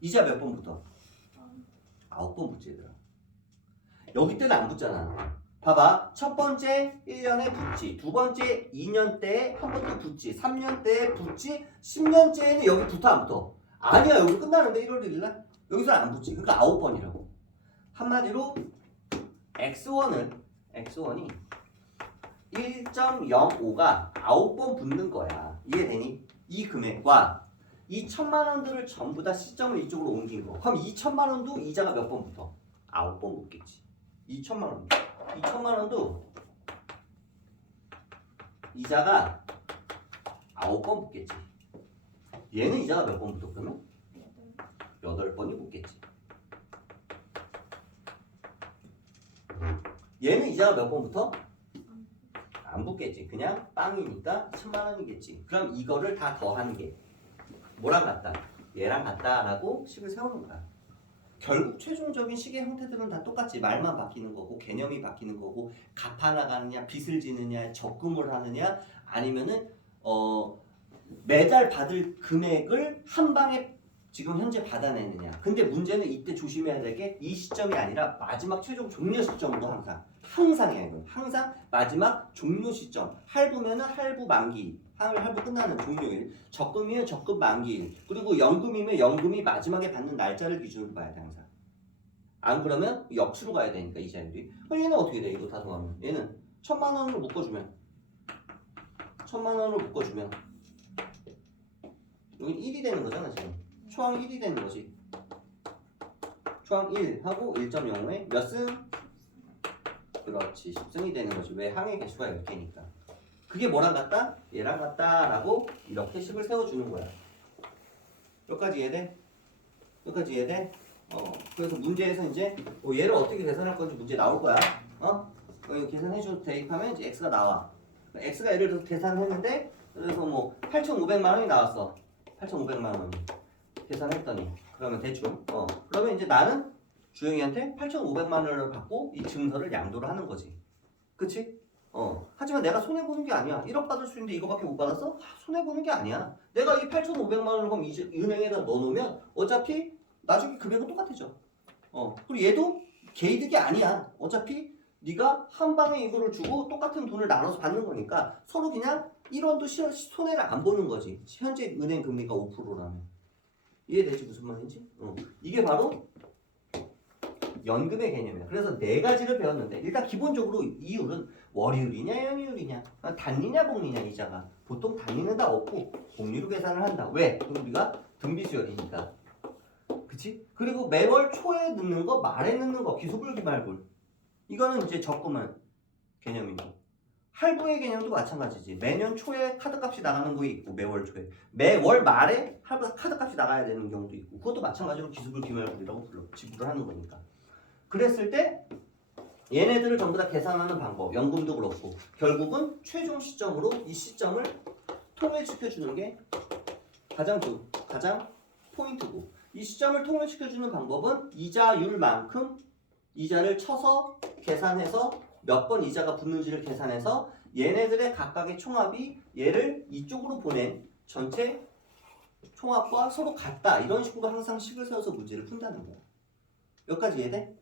이자 몇 번 붙어? 9번 붙지 얘들아. 여기 때는 안 붙잖아. 봐봐. 첫 번째 1년에 붙지. 두 번째 2년 때에 한 번 또 붙지. 3년 때에 붙지. 10년째에는 여기 붙어 안 붙어? 아니야. 여기 끝나는데 1월 1일 날? 여기서 안 붙지. 그러니까 9번이라고. 한마디로 X1이 1.05가 9번 붙는 거야. 이해되니? 이 금액과 이 1,000만 원들을 전부 다 시점을 이쪽으로 옮긴 거. 그럼 2,000만 원도 이자가 몇 번 붙어? 9번 붙겠지. 2,000만 원도 이자가 9번 붙겠지. 얘는 이자가 몇 번 붙어 그러면? 8번이 붙겠지. 얘는 이자가 몇 번 붙어? 안 붙겠지. 그냥 빵이니까 1,000만 원이겠지. 그럼 이거를 다 더하는 게 뭐랑 같다? 얘랑 같다라고 식을 세우는 거야. 결국 최종적인 시계 형태들은 다 똑같지. 말만 바뀌는 거고 개념이 바뀌는 거고 갚아나가느냐 빚을 지느냐 적금을 하느냐 아니면은 매달 받을 금액을 한 방에 지금 현재 받아내느냐. 근데 문제는 이때 조심해야 될 게 이 시점이 아니라 마지막 최종 종료 시점으로 항상이야 이건. 항상 마지막 종료 시점. 할부면은 할부 만기. 할부 끝나는 종료일. 적금이면 적금 만기일. 그리고 연금이면 연금이 마지막에 받는 날짜를 기준으로 봐야 돼 항상. 안 그러면 역수로 가야 되니까 이자율이. 얘는 어떻게 돼? 이거 다 더하면. 얘는 1,000만 원으로 묶어주면 1,000만 원으로 묶어주면 여기 1이 되는 거잖아 지금. 초항 1이 되는 거지. 초항 1 하고 1.05에 몇 승? 그렇지. 10승이 되는 거지. 왜? 항의 개수가 10개니까. 그게 뭐랑 같다? 얘랑 같다 라고 이렇게 식을 세워주는 거야. 여기까지 이해돼? 여기까지 이해돼? 그래서 문제에서 이제 얘를 어떻게 계산할 건지 문제 나올 거야. 여기 계산해줘 대입하면 이제 x가 나와. x가 예를 들어서 계산했는데 그래서 뭐 8,500만 원이 나왔어. 8,500만 원이 계산했더니 그러면 대충 그러면 이제 나는 주영이한테 8,500만 원을 받고 이 증서를 양도를 하는 거지. 그치? 하지만 내가 손해보는 게 아니야. 1억 받을 수 있는데 이거밖에 못 받았어? 손해보는 게 아니야. 내가 이 8,500만 원을 그럼 이제 은행에다 넣어놓으면 어차피 나중에 금액은 똑같아져. 그리고 얘도 개이득이 아니야. 어차피 네가 한 방에 이거를 주고 똑같은 돈을 나눠서 받는 거니까 서로 그냥 1원도 손해를 안 보는 거지. 현재 은행 금리가 5%라면. 이해되지 무슨 말인지? 이게 바로 연금의 개념이야. 그래서 네 가지를 배웠는데 일단 기본적으로 이율은 월이율이냐 연이율이냐 단리냐 복리냐 이자가 보통 단리는 다 없고 복리로 계산을 한다. 왜? 그럼 우리가 등비수열이니까. 그치? 그리고 매월 초에 넣는 거 말에 넣는 거 기소불 기말불 이거는 이제 적금은 개념이고 할부의 개념도 마찬가지지. 매년 초에 카드값이 나가는 거 있고 매월 초에 매월 말에 카드값이 나가야 되는 경우도 있고 그것도 마찬가지로 기소불 기말불이라고 불러. 지불을 하는 거니까. 그랬을 때 얘네들을 전부 다 계산하는 방법 연금도 그렇고 결국은 최종 시점으로 이 시점을 통일시켜주는 게 가장 포인트고 이 시점을 통일시켜주는 방법은 이자율만큼 이자를 쳐서 계산해서 몇 번 이자가 붙는지를 계산해서 얘네들의 각각의 총합이 얘를 이쪽으로 보낸 전체 총합과 서로 같다 이런 식으로 항상 식을 세워서 문제를 푼다는 거야. 여기까지 이해돼?